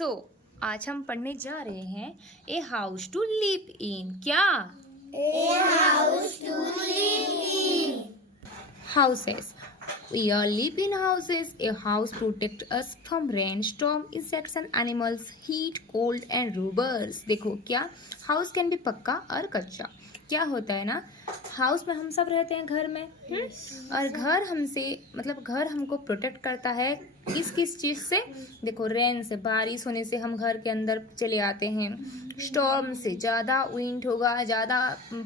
सो आज हम पढ़ने जा रहे हैं a house to live in. क्या? A house to live in. Houses. We all live in houses. A house protects us from rain, storm, insects and animals, heat, cold and robbers. देखो क्या house can be पक्का और कच्चा। क्या होता है ना, हाउस में हम सब रहते हैं घर में और घर हमसे मतलब घर हमको प्रोटेक्ट करता है किस किस चीज़ से। देखो रेन से, बारिश होने से हम घर के अंदर चले आते हैं। स्टॉर्म से, ज़्यादा विंड होगा, ज़्यादा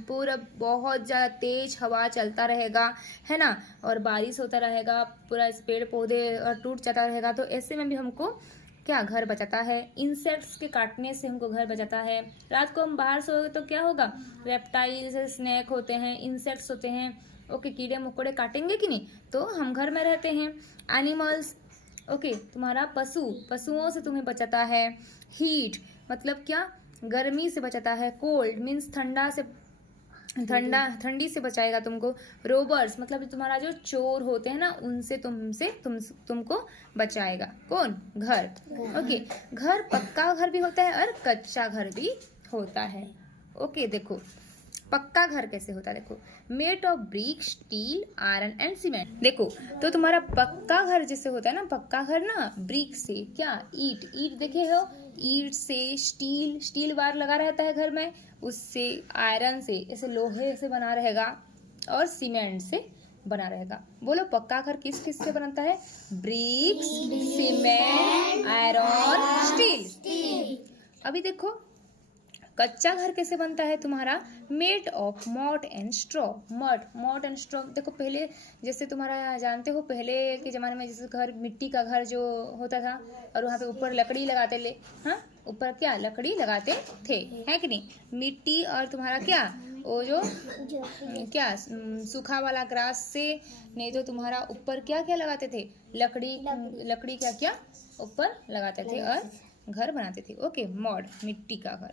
पूरा बहुत ज़्यादा तेज हवा चलता रहेगा, है ना, और बारिश होता रहेगा, पूरा पेड़ पौधे और टूट जाता रहेगा, तो ऐसे में भी हमको क्या घर बचाता है। इंसेक्ट्स के काटने से हमको घर बचाता है। रात को हम बाहर सोए तो क्या होगा, रेप्टाइल्स, स्नेक होते हैं, इंसेक्ट्स होते हैं, ओके, कीड़े मकोड़े काटेंगे कि नहीं, तो हम घर में रहते हैं। एनिमल्स, ओके, तुम्हारा पशुओं से तुम्हें बचाता है। हीट मतलब क्या, गर्मी से बचाता है। कोल्ड मीन्स ठंडी से बचाएगा तुमको। रोबर्स मतलब तुम्हारा जो चोर होते हैं ना, उनसे तुमको बचाएगा। कौन? घर। ओके, घर पक्का घर भी होता है और कच्चा घर भी होता है। ओके, देखो पक्का घर कैसे होता है। देखो, made of brick, steel, iron and cement. देखो तो तुम्हारा पक्का घर जैसे होता है ना, पक्का घर ना ब्रिक से, क्या, ईट देखे हो, ईट से, स्टील बार लगा रहता है घर में, उससे, आयरन से, ऐसे लोहे से बना रहेगा, और सीमेंट से बना रहेगा। बोलो पक्का घर किस से बनता है? Bricks, cement, iron, steel. अभी देखो कच्चा घर कैसे बनता है तुम्हारा? Made of mud and straw. Mud and straw. देखो पहले जैसे तुम्हारा जानते हो, पहले के ज़माने में जैसे घर, मिट्टी का घर जो होता था, और वहाँ पे ऊपर लकड़ी लगाते हाँ, ऊपर क्या लकड़ी लगाते थे, है कि नहीं? मिट्टी और तुम्हारा क्या, वो जो क्या सूखा वाला ग्रास से, नहीं तो तुम्हारा ऊपर क्या क्या लगाते थे, लकड़ी क्या ऊपर लगाते थे और घर बनाते थे। ओके, मॉड मिट्टी का घर।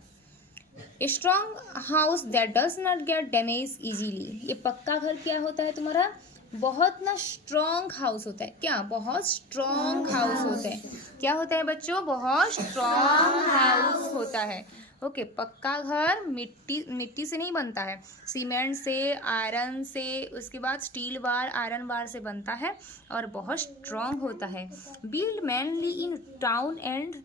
Strong house that does not gate damage easily. ये पक्का घर क्या होता है तुम्हारा? बहुत ना स्ट्रॉन्ग हाउस होता है। क्या? बहुत स्ट्रॉन्ग हाउस होता है। क्या होता है बच्चों? बहुत स्ट्रॉन्ग हाउस होता है। ओके, पक्का घर मिट्टी से नहीं बनता है, सीमेंट से, आयरन से, उसके बाद स्टील बार, आयरन बार से बनता है और बहुत स्ट्रॉन्ग होता है। Build mainly in town and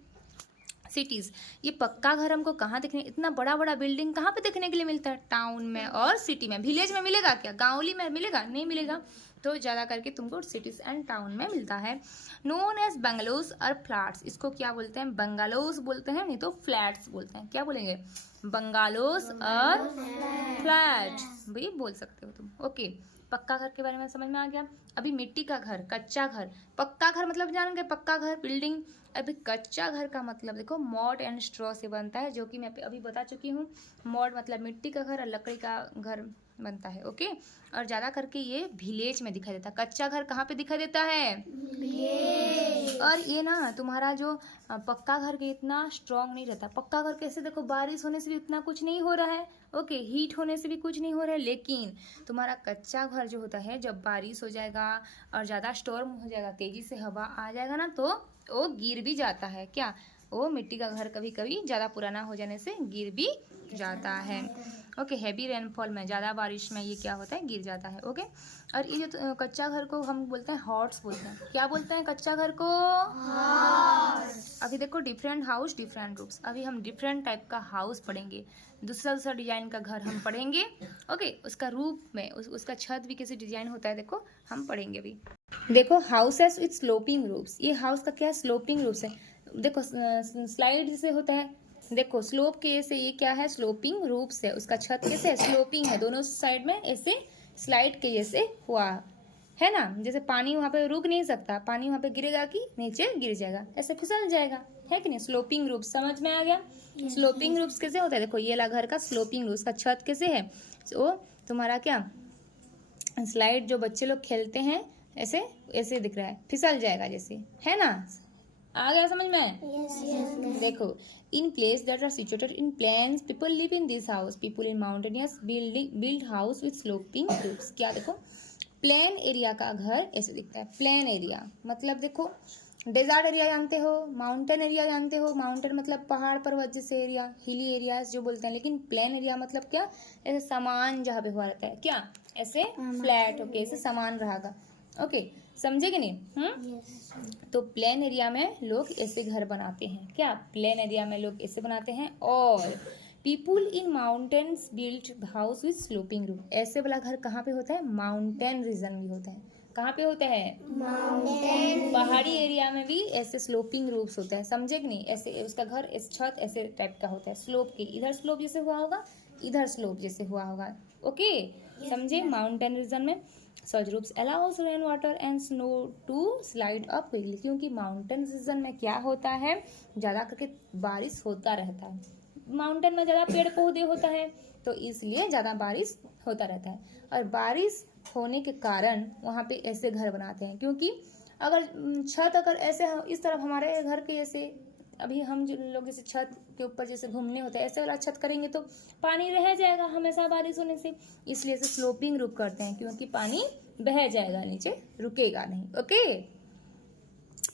cities. ये पक्का घर हमको कहाँ देखने, इतना बड़ा बड़ा बिल्डिंग कहाँ पे देखने के लिए मिलता है? टाउन में और सिटी में। विलेज में मिलेगा क्या? गाँवली में मिलेगा? नहीं मिलेगा। तो ज़्यादा करके तुमको सिटीज एंड टाउन में मिलता है। नोन एज बंगलोज और फ्लैट्स। इसको क्या बोलते हैं? बंगालोज बोलते हैं, नहीं तो फ्लैट्स बोलते हैं। क्या बोलेंगे? बंगालोज और फ्लैट्स भी बोल सकते हो तुम। ओके, पक्का घर के बारे में समझ में आ गया। अभी मिट्टी का घर, कच्चा घर। पक्का घर मतलब जान गए, पक्का घर बिल्डिंग। अभी कच्चा घर का मतलब देखो, मॉड एंड स्ट्रॉ से बनता है, जो कि मैं अभी बता चुकी हूँ। मॉड मतलब मिट्टी का घर और लकड़ी का घर बनता है। ओके, और ज़्यादा करके ये विलेज में दिखाई देता है। कच्चा घर कहाँ पे दिखाई देता है? और ये ना तुम्हारा जो पक्का घर के इतना स्ट्रॉन्ग नहीं रहता। पक्का घर कैसे? देखो बारिश होने से भी इतना कुछ नहीं हो रहा है, ओके, हीट होने से भी कुछ नहीं हो रहा है, लेकिन तुम्हारा कच्चा घर जो होता है, जब बारिश हो जाएगा और ज़्यादा स्टॉर्म हो जाएगा, तेज़ी से हवा आ जाएगा ना, तो वो गिर भी जाता है। क्या? वो मिट्टी का घर कभी कभी ज़्यादा पुराना हो जाने से गिर भी जाता है। ओके, हैवी रेनफॉल में, ज़्यादा बारिश में ये क्या होता है? गिर जाता है। ओके, और ये जो कच्चा घर को हम बोलते हैं हॉट्स बोलते हैं। क्या बोलते हैं कच्चा घर को? अभी देखो डिफरेंट हाउस डिफरेंट रूप्स। अभी हम डिफरेंट टाइप का हाउस पढ़ेंगे, दूसरा डिजाइन का घर हम पढ़ेंगे। ओके, उसका रूप में उसका छत भी कैसे डिजाइन होता है, देखो हम पढ़ेंगे अभी। देखो हाउसेस विथ स्लोपिंग रूफ्स। ये हाउस का क्या स्लोपिंग रूफ्स है। देखो स्लाइड जैसे होता है, देखो स्लोप के से ये क्या है? स्लोपिंग रूफ्स है। उसका छत कैसे स्लोपिंग है, दोनों साइड में ऐसे स्लाइड के जैसे हुआ है ना, जैसे पानी वहाँ पे रुक नहीं सकता, पानी वहाँ पे गिरेगा कि नीचे गिर जाएगा, ऐसे फिसल जाएगा, है कि नहीं? स्लोपिंग रूफ समझ में आ गया? स्लोपिंग रूफ्स कैसे होता है? देखो ये ला घर का स्लोपिंग रूफ का छत कैसे है, वो तुम्हारा क्या स्लाइड जो बच्चे लोग खेलते हैं, ऐसे दिख रहा है, फिसल जाएगा जैसे, है ना? आ गया समझ में? Yes. देखो, in places that are situated in plains people live in this house. People in mountainous build house with sloping roofs. क्या? देखो प्लेन एरिया का घर ऐसे दिखता है। प्लेन एरिया मतलब देखो डेजर्ट एरिया जानते हो, माउंटेन एरिया जानते हो, माउंटेन मतलब पहाड़ पर्वत जैसे एरिया, हिली एरियाज जो बोलते हैं, लेकिन प्लेन एरिया मतलब क्या, ऐसे समान जहाँ पे हुआ रहता है, क्या ऐसे फ्लैट, ओके, ऐसे समान रहेगा, ओके, समझे कि नहीं? तो प्लेन एरिया में लोग ऐसे घर बनाते हैं, क्या प्लेन एरिया में लोग ऐसे बनाते हैं। और people in mountains build house with sloping roof, ऐसे वाला घर कहाँ पे होता है, माउंटेन रीजन में होता है। कहाँ पे होता है, माउंटेन। पहाड़ी एरिया में भी ऐसे स्लोपिंग रूफ्स होता है, समझे कि नहीं, ऐसे उसका घर इस छत ऐसे टाइप का होता है, स्लोप के, इधर स्लोप जैसे हुआ होगा, इधर स्लोप जैसे हुआ होगा, ओके, समझे। माउंटेन रीजन में such roofs allows rain water and snow to slide up quickly, क्योंकि माउंटेन रीजन में क्या होता है, ज़्यादा करके बारिश होता रहता है, माउंटेन में ज़्यादा पेड़ पौधे होता है, तो इसलिए ज़्यादा बारिश होता रहता है, और बारिश होने के कारण वहाँ पे ऐसे घर बनाते हैं, क्योंकि अगर छत अगर ऐसे इस तरफ हमारे घर के जैसे अभी हम जो लोग जैसे छत के ऊपर जैसे घूमने होता है, ऐसे वाला छत करेंगे तो पानी रह जाएगा हमेशा बारिश होने से, इसलिए इसे स्लोपिंग रूफ करते हैं, क्योंकि पानी बह जाएगा नीचे, रुकेगा नहीं, ओके।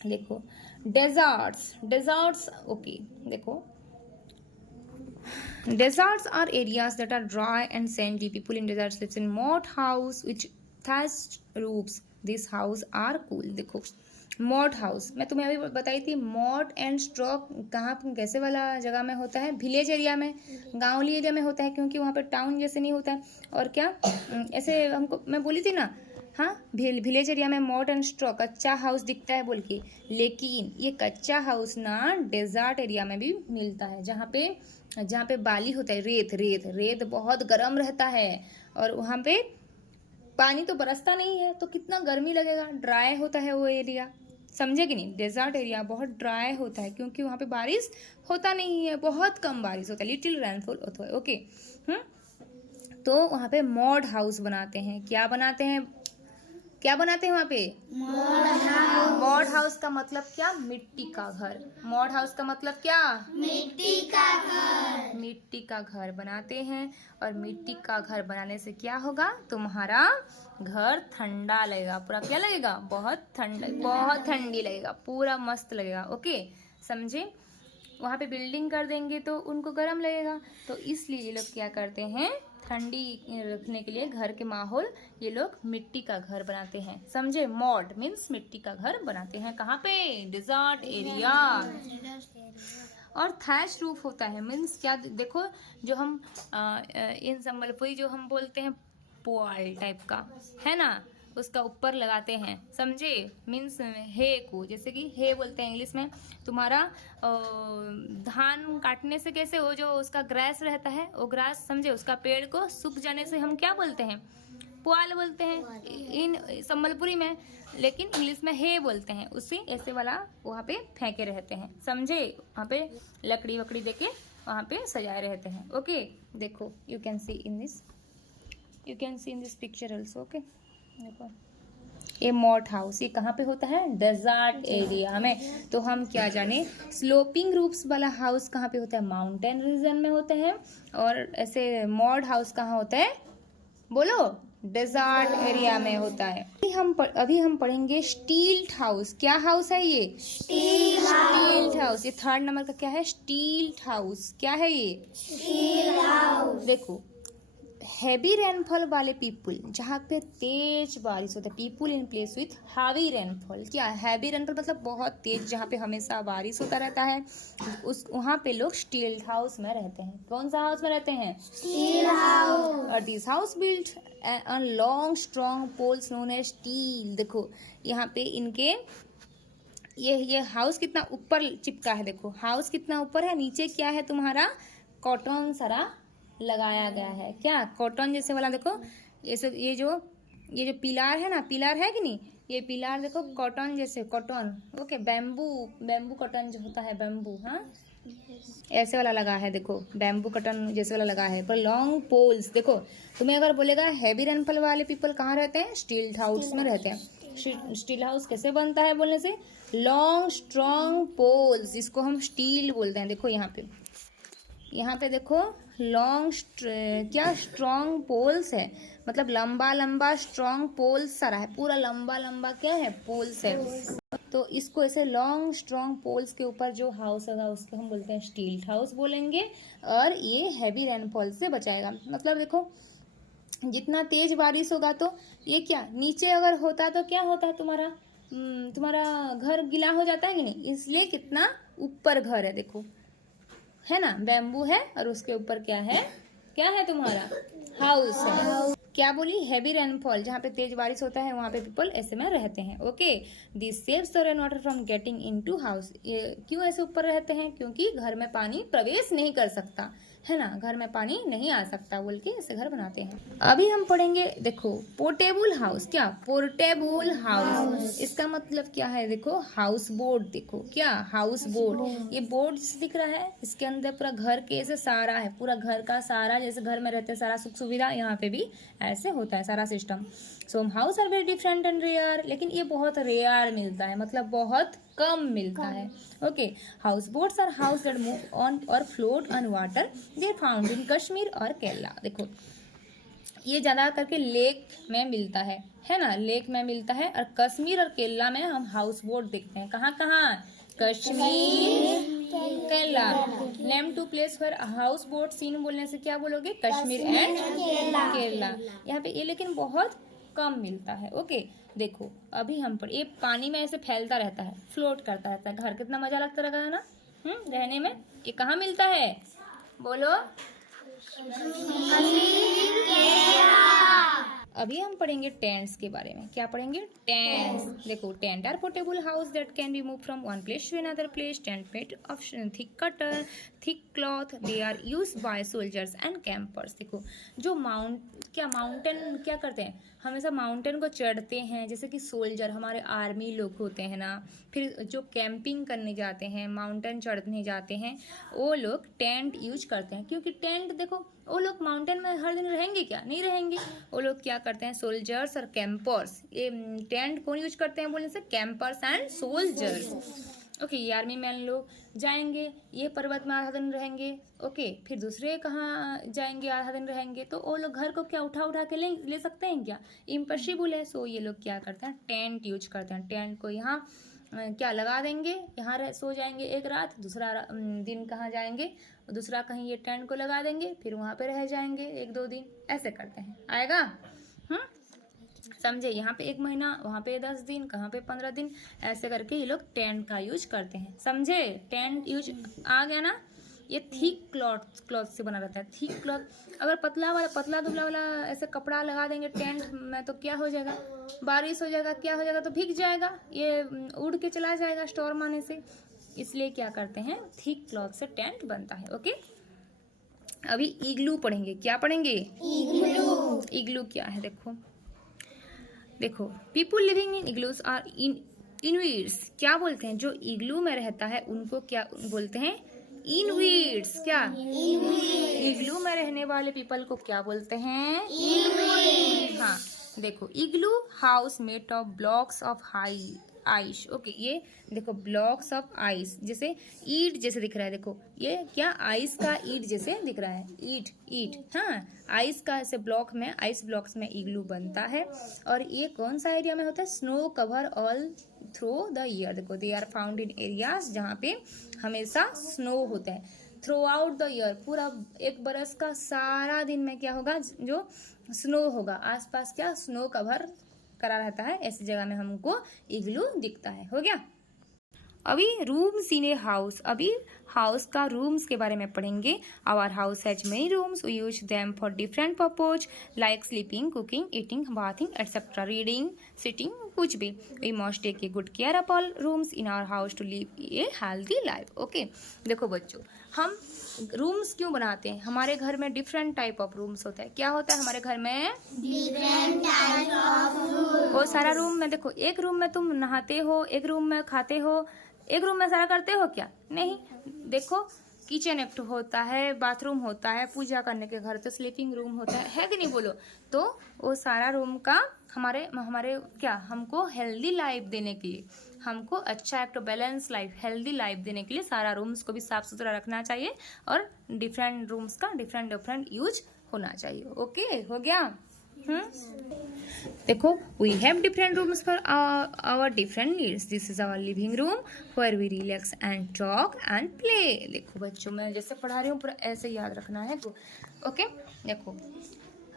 देखो डेजर्ट्स, ओके, देखो deserts are areas that are dry and sandy. People in deserts lives in moat house which thatched roofs. These house are cool. देखो मॉड हाउस मैं तुम्हें अभी बताई थी, मॉड एंड स्ट्रॉक कहाँ कैसे वाला जगह में होता है, विलेज एरिया में, गांवली एरिया में होता है, क्योंकि वहाँ पे टाउन जैसे नहीं होता है। और क्या ऐसे हमको मैं बोली थी ना, हाँ, विलेज एरिया में मॉड एंड स्ट्रॉ कच्चा हाउस दिखता है बोल के, लेकिन ये कच्चा हाउस ना डेजर्ट एरिया में भी मिलता है, जहाँ पे बाली होता है, रेत बहुत गर्म रहता है, और वहाँ पे पानी तो बरसता नहीं है, तो कितना गर्मी लगेगा, ड्राई होता है वो एरिया, समझे कि नहीं। डेजर्ट एरिया बहुत ड्राई होता है, क्योंकि वहाँ पे बारिश होता नहीं है, बहुत कम बारिश होता है, लिटिल रेनफॉल होता है, ओके। तो वहाँ पे मॉड हाउस बनाते हैं, क्या बनाते हैं वहाँ पे, मॉड हाउस का मतलब क्या, मिट्टी का घर, मॉड हाउस का मतलब क्या, मिट्टी का घर बनाते हैं। और मिट्टी का घर बनाने से क्या होगा, तुम्हारा घर ठंडा लगेगा, पूरा क्या लगेगा, बहुत ठंडी लगेगा, पूरा मस्त लगेगा, ओके, समझे। वहाँ पे बिल्डिंग कर देंगे तो उनको गर्म लगेगा, तो इसलिए ये लोग क्या करते हैं, ठंडी रखने के लिए घर के माहौल ये लोग मिट्टी का घर बनाते हैं, समझे। मॉड मीन्स मिट्टी का घर बनाते हैं, कहाँ पे, डिजर्ट एरिया। और थैच रूफ होता है, मीन्स क्या, देखो जो हम इन संबलपुरी जो हम बोलते हैं पुआल टाइप का है ना, उसका ऊपर लगाते हैं, समझे, मीन्स हे को, जैसे कि हे बोलते हैं इंग्लिश में, तुम्हारा धान काटने से कैसे वो जो उसका ग्रास रहता है, वो ग्रास समझे, उसका पेड़ को सूख जाने से हम क्या बोलते हैं, पुआल बोलते हैं इन संबलपुरी में, लेकिन इंग्लिश में हे बोलते हैं, उसी ऐसे वाला वहाँ पे फेंके रहते हैं, समझे, वहाँ पे लकड़ी वकड़ी देके वहाँ पे सजाए रहते हैं, ओके। देखो you can see in this picture also, okay. देखो ये मॉड हाउस, ये कहाँ पे होता है, डेजर्ट एरिया में। तो हम क्या जाने, स्लोपिंग रूफ्स वाला हाउस कहाँ पे होता है, माउंटेन रीजन में होता है, और ऐसे मॉड हाउस कहाँ होता है, बोलो, डेजर्ट एरिया में होता है। अभी हम पढ़ेंगे स्टील्ड हाउस। क्या हाउस है ये, स्टील्ड हाउस। ये 3rd नंबर का क्या है, स्टील्ड हाउस। क्या है ये, स्टील हाउस। देखो हैवी रेनफॉल वाले पीपुल, जहाँ पे तेज बारिश होता है, people in place with heavy rainfall. क्या हैवी रेनफॉल मतलब बहुत तेज, जहाँ पे हमेशा बारिश होता रहता है, उस वहाँ पे लोग स्टील्ड हाउस में रहते हैं। कौन सा हाउस में रहते हैं, स्टील हाउस। और this house built on long strong poles known as steel. देखो यहाँ पे इनके ये हाउस कितना ऊपर चिपका है, देखो हाउस कितना ऊपर है, नीचे क्या है तुम्हारा, कॉटन सारा लगाया गया है, क्या कॉटन जैसे वाला। देखो ये जो पिलार है ना, पिलार है कि नहीं, ये पिलार देखो कॉटन जैसे, कॉटन, ओके, बैम्बू कॉटन जो होता है, बैम्बू, हाँ, ऐसे वाला लगा है, देखो बैम्बू कॉटन जैसे वाला लगा है, पर लॉन्ग पोल्स। देखो तुम्हें अगर बोलेगा हैवी रेनफॉल वाले पीपल कहाँ रहते हैं, स्टील हाउस में रहते हैं। स्टील हाउस कैसे बनता है बोलने से, लॉन्ग स्ट्रॉन्ग पोल्स, जिसको हम स्टील बोलते हैं। देखो यहाँ पे देखो लॉन्ग क्या स्ट्रॉन्ग पोल्स है, मतलब लंबा स्ट्रॉन्ग पोल्स सारा है, पूरा लंबा क्या है, पोल्स है। तो इसको ऐसे लॉन्ग स्ट्रॉन्ग पोल्स के ऊपर जो हाउस होगा उसको हम बोलते हैं स्टील्ड हाउस बोलेंगे, और ये हैवी रेनफॉल से बचाएगा। मतलब देखो जितना तेज बारिश होगा तो ये क्या नीचे अगर होता तो क्या होता है, तुम्हारा घर गीला हो जाता है कि नहीं, इसलिए कितना ऊपर घर है देखो, है ना, बैम्बू है और उसके ऊपर क्या है तुम्हारा हाउस है। क्या बोली, हैवी रेनफॉल, जहाँ पे तेज बारिश होता है वहाँ पे पीपल ऐसे में रहते हैं। Okay, this saves the rain water from getting into house. ये क्यों ऐसे ऊपर रहते हैं, क्योंकि घर में पानी प्रवेश नहीं कर सकता, है ना, घर में पानी नहीं आ सकता बोल के ऐसे घर बनाते हैं। अभी हम पढ़ेंगे, देखो पोर्टेबल हाउस। क्या पोर्टेबल हाउस, इसका मतलब क्या है, देखो हाउस बोट, देखो क्या हाउस बोट, ये बोर्ड दिख रहा है, इसके अंदर पूरा घर के ऐसे सारा है, पूरा घर का सारा, जैसे घर में रहते हैं सारा सुख सुविधा, यहाँ पे भी ऐसे होता है सारा system. So house are very different and rare, लेकिन ये बहुत रेयर मिलता है, मतलब बहुत कम मिलता है। Okay, house boats are house that move on और float on water, they are found in Kashmir और केरला। देखो ये ज्यादा करके लेक में मिलता है ना, लेक में मिलता है, और कश्मीर और केरला में हम हाउस बोट देखते हैं। कहाँ कहाँ, Kashmir Kerala. Name two place for house boat seen बोलने से क्या बोलोगे, कश्मीर एंड केरला। यहाँ पे ये लेकिन बहुत कम मिलता है। ओके, देखो अभी हम पर ये पानी में ऐसे फैलता रहता है, फ्लोट करता रहता है घर, कितना मजा लगता रहेगा ना रहने में। ये कहाँ मिलता है, बोलो। अभी हम पढ़ेंगे टेंट्स के बारे में। क्या पढ़ेंगे, टेंट्स। देखो tent are portable house that can be move from one place to another place. Tent made of thick cutter, thick cloth, they are used by soldiers and campers. देखो जो माउंटेन क्या करते हैं, हमेशा माउंटेन को चढ़ते हैं, जैसे कि सोल्जर हमारे आर्मी लोग होते हैं ना, फिर जो कैंपिंग करने जाते हैं, माउंटेन चढ़ने जाते हैं, वो लोग टेंट यूज करते हैं। क्योंकि टेंट देखो, वो लोग माउंटेन में हर दिन रहेंगे क्या, नहीं रहेंगे, वो लोग क्या करते हैं, सोल्जर्स और कैंपर्स। ये टेंट कौन यूज करते हैं बोलने से, कैंपर्स एंड सोल्जर्स। ओके, ये आर्मी मैन लोग जाएंगे, ये पर्वत में आधा दिन रहेंगे। ओके, फिर दूसरे कहाँ जाएंगे, आधा दिन रहेंगे, तो वो लोग घर को क्या उठा के ले सकते हैं क्या, इम्पॉसिबल है। सो ये लोग क्या करते हैं, टेंट यूज करते हैं। टेंट को यहाँ क्या लगा देंगे, यहाँ सो जाएंगे एक रात, दूसरा दिन कहाँ जाएंगे, दूसरा कहीं ये टेंट को लगा देंगे, फिर वहाँ पे रह जाएंगे 1-2 दिन, ऐसे करते हैं। आएगा समझे, यहाँ पे 1 महीना, वहाँ पे 10 दिन, कहाँ पे 15 दिन, ऐसे करके ये लोग टेंट का यूज करते हैं। समझे, टेंट यूज आ गया ना। ये थिक क्लॉथ से बना रहता है, थिक क्लॉथ। अगर पतला दुबला वाला ऐसे कपड़ा लगा देंगे टेंट में तो क्या हो जाएगा, बारिश हो जाएगा, क्या हो जाएगा, तो भीग जाएगा, ये उड़ के चला जाएगा स्टॉर्म आने से। इसलिए क्या करते हैं, थिक क्लॉथ से टेंट बनता है। ओके, अभी इग्लू पढ़ेंगे। क्या पढ़ेंगे, इग्लू क्या है, देखो people living in igloos are Inuits. क्या बोलते हैं, जो इग्लू में रहता है उनको क्या बोलते हैं, इनविड्स। क्या, इग्लू में रहने वाले पीपल को क्या बोलते हैं, इनविड्स। हाँ देखो, igloo house made of blocks of ice. Okay, ये देखो ब्लॉक्स ऑफ आइस, जैसे ईट जैसे दिख रहा है। देखो ये क्या, आइस का ईट जैसे दिख रहा है, ईट। हाँ, आइस का ऐसे ब्लॉक में, आइस ब्लॉक्स में इग्लू बनता है। और ये कौन सा एरिया में होता है, snow cover all through the year. देखो they are found in areas जहाँ पे हमेशा स्नो होता है, थ्रू आउट द ईयर, पूरा 1 बरस का सारा दिन में क्या होगा, जो स्नो होगा, आसपास क्या स्नो कवर करा रहता है, ऐसी जगह में हमको इग्लू दिखता है। हो गया। अभी रूम्स इन ए हाउस, अभी हाउस का रूम्स के बारे में पढ़ेंगे। Our house has many rooms, we use them for different purpose like sleeping, cooking, eating, bathing etcetera, reading, sitting, कुछ भी। We must take a good care of all rooms in our house to live a healthy life. Okay, देखो बच्चों, हम rooms क्यों बनाते हैं, हमारे घर में डिफरेंट टाइप ऑफ रूम्स होता है। क्या होता है हमारे घर में, डिफरेंट टाइप ऑफ रूम। वो सारा रूम में देखो, एक रूम में तुम नहाते हो, एक रूम में खाते हो, एक रूम में सारा करते हो क्या, नहीं। देखो किचन एक होता है, बाथरूम होता है, पूजा करने के घर तो स्लीपिंग रूम होता है कि नहीं, बोलो। तो वो सारा रूम का हमारे क्या, हमको हेल्दी लाइफ देने के लिए, हमको अच्छा एक तो बैलेंस लाइफ, हेल्दी लाइफ देने के लिए सारा रूम्स को भी साफ सुथरा रखना चाहिए, और डिफरेंट रूम्स का डिफरेंट यूज होना चाहिए। ओके, हो गया। देखो, we have different rooms for our different needs. This is our living room where we relax and talk and play. देखो बच्चों, मैं जैसे पढ़ा रही हूँ पूरा ऐसे याद रखना है। ओके, देखो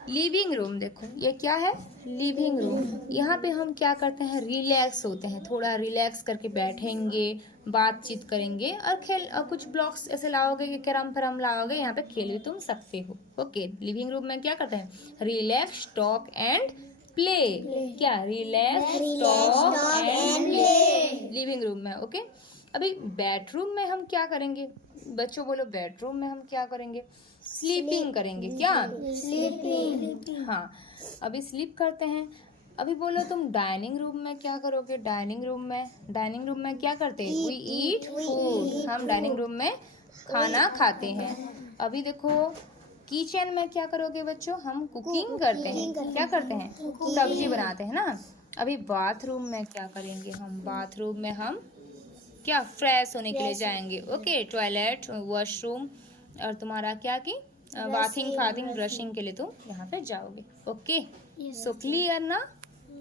लिविंग रूम, देखो ये क्या है, लिविंग रूम। यहाँ पे हम क्या करते हैं, रिलैक्स होते हैं, थोड़ा रिलैक्स करके बैठेंगे, बातचीत करेंगे और कुछ ब्लॉक्स ऐसे लाओगे कि कैरम फैरम लाओगे, यहाँ पे खेल भी तुम सकते हो। ओके, लिविंग रूम में क्या करते हैं, रिलैक्स, टॉक एंड प्ले। क्या, relax, talk and play living room में। ओके, अभी बेडरूम में हम क्या करेंगे, बच्चों बोलो, बेडरूम में हम क्या करेंगे, स्लीपिंग करेंगे। क्या, स्लीपिंग। हाँ, अभी स्लीप करते हैं। अभी बोलो तुम डाइनिंग रूम में क्या करोगे, डाइनिंग रूम में क्या करते हैं, वी ईट फूड, हम डाइनिंग रूम में खाना खाते हैं। अभी देखो किचन में क्या करोगे बच्चों, हम कुकिंग करते हैं। क्या करते हैं, सब्जी बनाते हैं ना। अभी बाथरूम में क्या करेंगे, हम बाथरूम में हम क्या, फ्रेश होने के लिए जाएंगे। ओके, टॉयलेट, वॉशरूम और तुम्हारा क्या की बाथिंग ब्रशिंग के लिए तुम यहाँ पे जाओगे। ओके, सो क्लियर ना,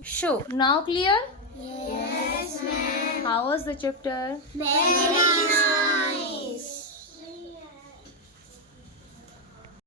show now clear. Yes, ma'am. How was the chapter? Very nice.